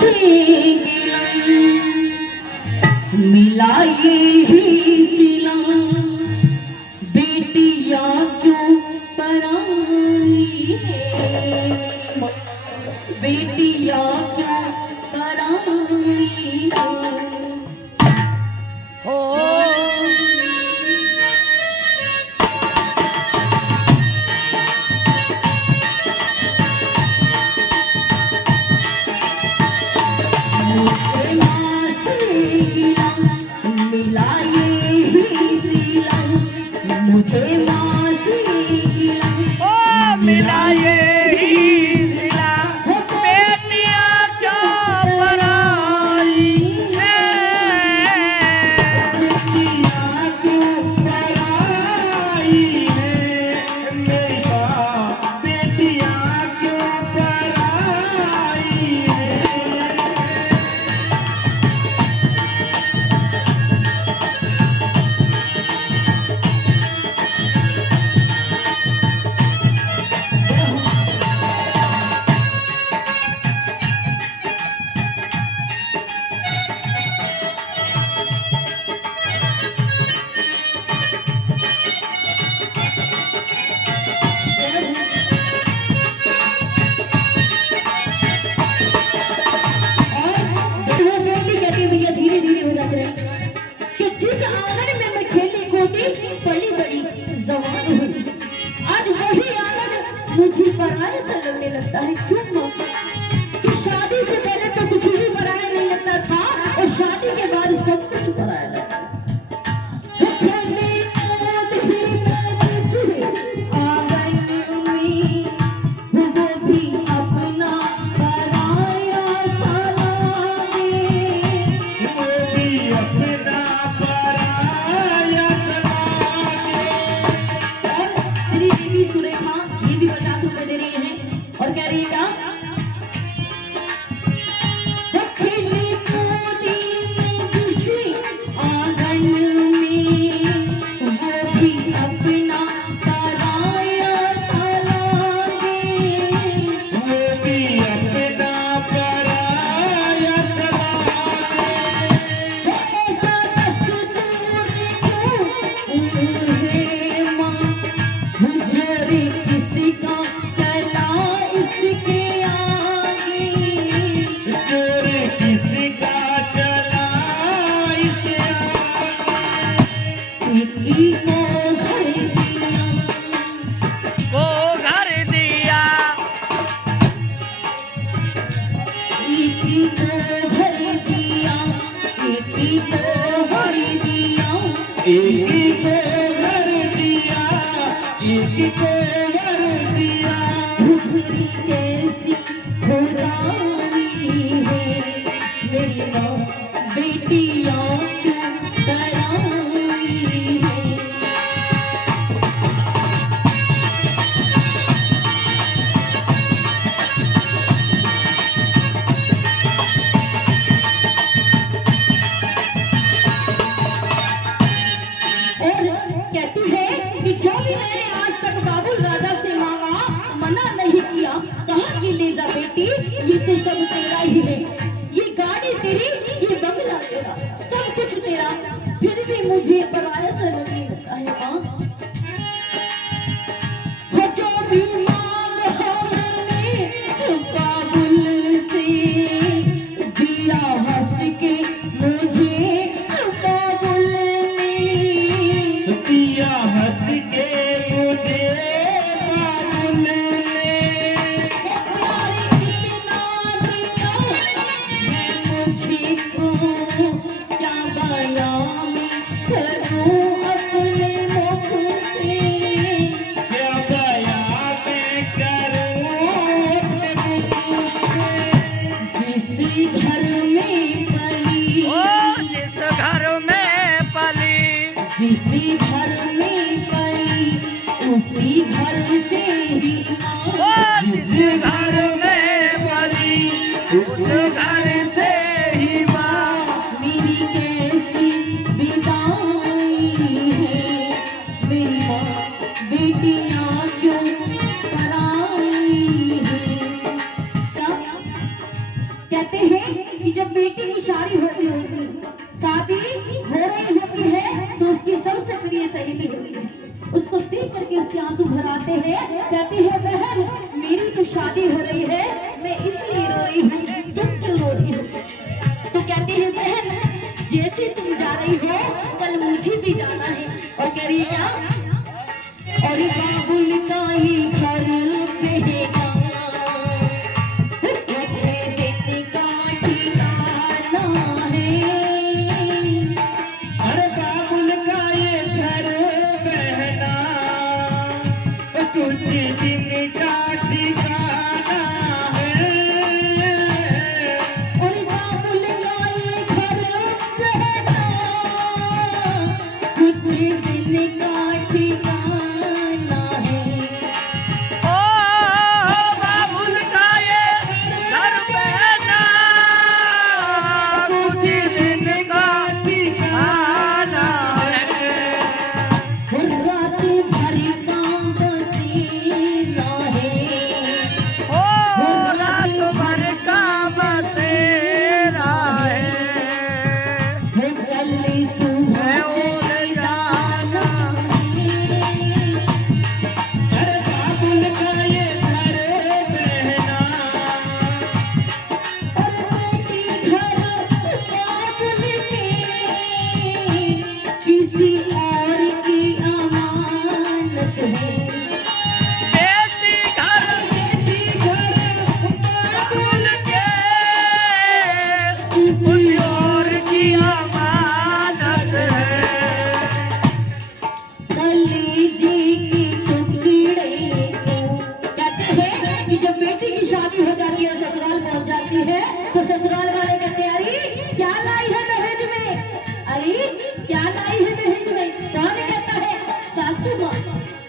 से गिला मिला ये ही सिला बेटिया क्यों पराई है बेटिया क्यों पराई है हो मुझे माँ से गिला ओ मिला ये ही सिला बेटिया क्यों पराई है बेटिया क्यों पराई है मेरी माँ बेटिया क्यों पराई है बड़ी बड़ी जवान हुई आज वही आनंद मुझे पराया सा लगने लगता है क्यों माँ कि शादी से पहले तो कुछ भी पराया नहीं लगता था और शादी के बाद सब कुछ पराया लगता है एक को घर दिया एक को घर दिया मेरी कैसी खुदाई है मेरी माँ बेटियाँ क्यों डराई है कहती है कि जो भी मैंने आज तक बाबुल राजा से मांगा मना नहीं किया कहा कि ले जा बेटी ये तो सब तेरा ही है ये गाड़ी तेरी ये बंगला तेरा सब कुछ तेरा फिर भी मुझे पराया सा लगने लगता है माँ जो भी मांग हमने बाबुल से दिया हंस के मुझे दिया हंस के मुझे बाबुल ने प्यार कितना दिया मैं मुझको क्या बयां में करूं अपने मुख से क्या बयां में करूं अपने मुख से जिस घर में पली ओ जिस घर में पली जिस घर में पली उसी घर से ही ओ जिस घर में पली उस घर से ही माँ मेरी कैसी विदाई है मेरी माँ बेटियाँ क्यों पराई है क्या कहते हैं कि जब बेटी की शादी हो रही होती है, शादी हो रही होती है, तो उसकी सबसे प्रिय सहेली होती है, उसको देख करके उसके आंसू भर आते हैं। कहती है बहन मेरी तो शादी हो रही है, मैं इसलिए रो रही हूँ, तुम क्यों रो रही हो? तो कहती है बहन जैसे तुम जा रही हो कल मुझे भी जाना है। और कह रही है क्या? और बाबुल का ये घर रहेगा, अच्छे दिन का ठिकाना है। अरे बाबुल का ये घर बहना कुछ दिन का ठिकाना है। और बाबुल का ये घर रहना कुछ दिन का ठिकाना है। ओ बाबुल का ये घर बहना कुछ दिन का ठिकाना है। रात भर का बसेरा है, ओ रात भर का बसेरा है। कल सुबह चले जाना है। अरे बाबुल का ये घर बहना और बेटी घर बाबुल के किसी और की अमानत है। बेटी घर बाबुल के किसी और की अमानत है। कलेजे के टुकड़े को कहते हैं कि जब बेटी की शादी हो जाती है, ससुराल पहुंच जाती है, तो ससुराल वाले कहते हैं अरे क्या लाई है दहेज में? अरे क्या लाई है दहेज में? कौन कहता है? सासू माँ,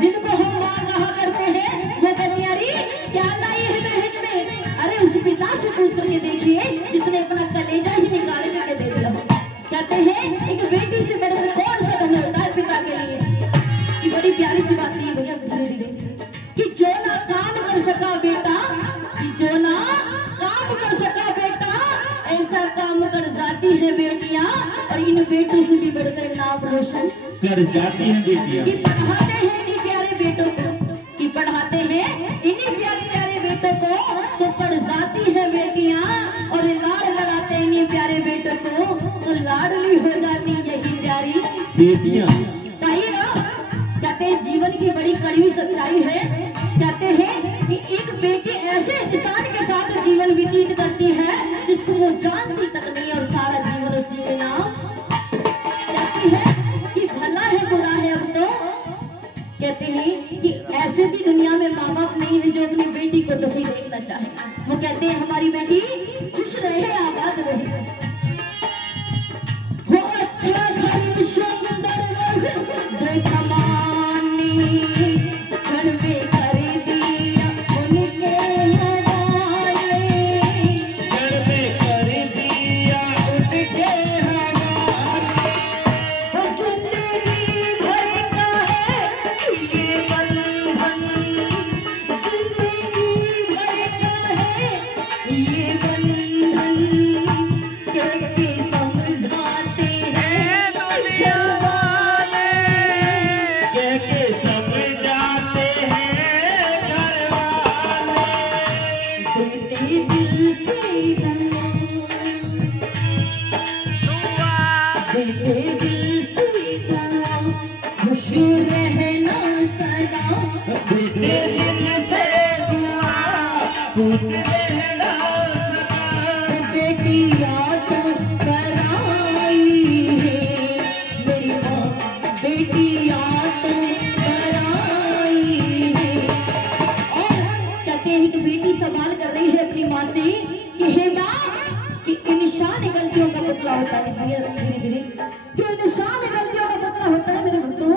जिनको हम माँ कहा करते हैं, वो कहती है अरे क्या लाई है दहेज में? अरे उस पिता से पूछ करके देखिए जिसने अपना कलेजा ही निकाल करके दे दिया। कहते हैं एक बेटी से बढ़कर कौन सा धन होता है पिता के लिए। ये बड़ी प्यारी सी बात नहीं है भैया, धीरे धीरे कि जो ना काम कर सका बेटा, कि जो ना काम कर सका बेटा, ऐसा काम कर जाती है बेटियां, और इन बेटों से भी बढ़कर नाम रोशन कर जाती हैं बेटियां। कि पढ़ाते हैं इन्हीं प्यारे बेटों को, कि पढ़ाते हैं इन्हीं प्यारे प्यारे बेटों को, तो पढ़ जाती है बेटियां, और लाड़ लगाते हैं इन्हीं प्यारे बेटों को, तो लाडली हो जाती यही प्यारी बेटियां। ताई ना कहते हैं जीवन की बड़ी कड़वी सच्चाई है। कहते हैं कि एक बेटी ऐसे इंसान के साथ जीवन व्यतीत करती है जिसको वो जानती तक नहीं, और सारा जीवन उसी के नाम। कहती है कि भला है बुरा है अब तो। कहते हैं कि ऐसे भी दुनिया में माँ बाप नहीं है जो अपनी बेटी को दुखी देखना चाहे। वो कहते हैं हमारी बेटी खुश रहे, आबाद रहे। वो अच्छा घर सुंदर देखा मानी, घर में कर दिया उनके हवाले। जड़ में कर दिया उनके हवाले। वो जिंदगी भर का है ये बंधन, जिंदगी भर का है ये बंधन, क्योंकि समझाते हैं दुनिया वाले कह के समझाते हैं घर वाले। देते दिल से दुआ देते दिल से खुश रहना सदा। बेटे दिल से दुआ खुश रहना सदा। बेटी याद कराई है मेरी माँ, बेटी याद कराई है। और कहते हैं कि बेटी सवाल कर रही है अपनी माँ से कि हे माँ, कि इंसान गलतियों का पुतला होता है। भैया धीरे धीरे कि इंसान गलतियों का पुतला होता है मेरे भक्तों,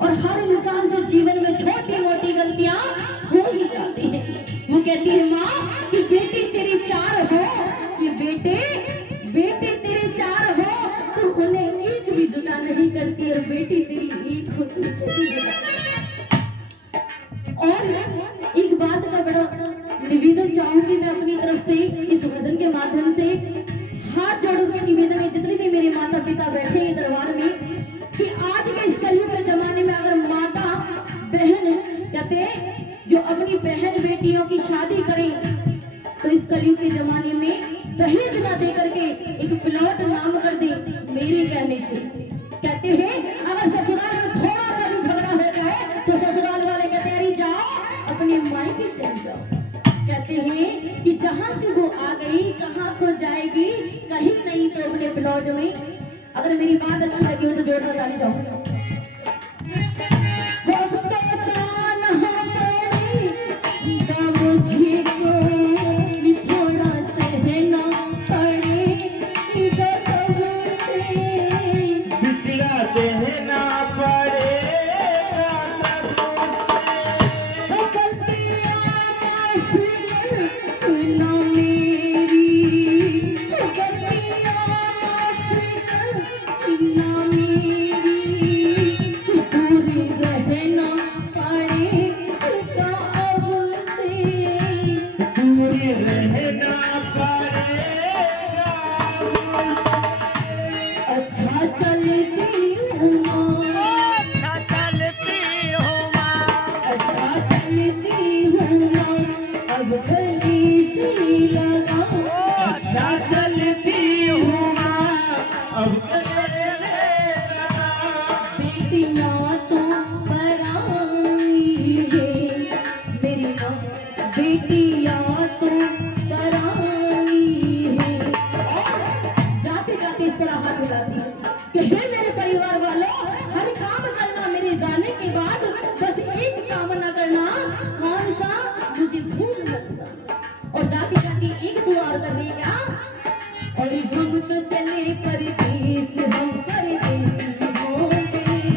और हर इंसान से जीवन में छोटी मोटी गलतियां हो ही जाती है। वो कहती है माँ कि बेटी तेरी चार हो, कि बेटे बेटे तेरे चार हो, तो उन्हें एक भी जुदा नहीं करती, और बेटी तेरी एक हो तो उसे भी जुदा नहीं। और एक बात का बड़ा निवेदन चाहूंगी मैं अपनी तरफ से इस भजन के माध्यम जमाने में दहेज ना दे करके एक प्लॉट नाम कर दे मेरे कहने से। कहते हैं अगर ससुराल में थोड़ा सा भी झगड़ा हो जाए तो ससुराल वाले कहते हैं अरे जाओ अपने मायके चली जाओ। कहते हैं कि जहां से वो आ गई कहां को जाएगी, कहीं नहीं तो अपने प्लॉट में। अगर मेरी बात अच्छी लगी हो तो जोरदार ताली जाओ। और हम तो चले परदेस, हम परदेसी हो गए,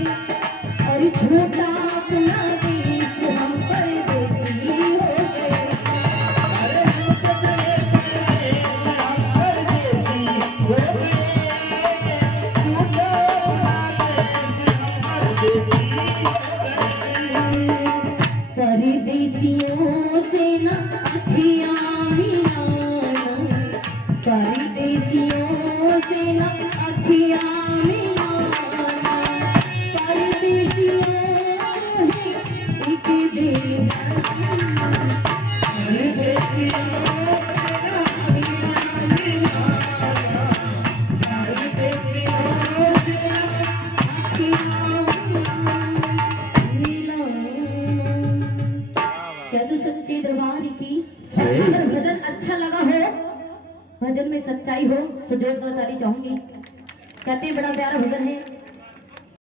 और छोटा अपना देश हम परदेसी हो गए। अरे हम तो चले परदेस, हम परदेसी हो गए, छोटा अपना देश हम परदेसी हो गए। परदेसियों से न अखियाँ मिलाना, परदेसियों से न अखियाँ मिलाना, परदेसियों है एक दिन जाना, परदेसियों से न अखियाँ मिलाना, परदेसियों से न अखियाँ मिलाना। क्या तो सच्चे दरबार की। अगर भजन अच्छा लगा हो, भजन में सच्चाई हो तो जोरदार ताली चाहूंगी। कहते हैं बड़ा प्यारा भजन है।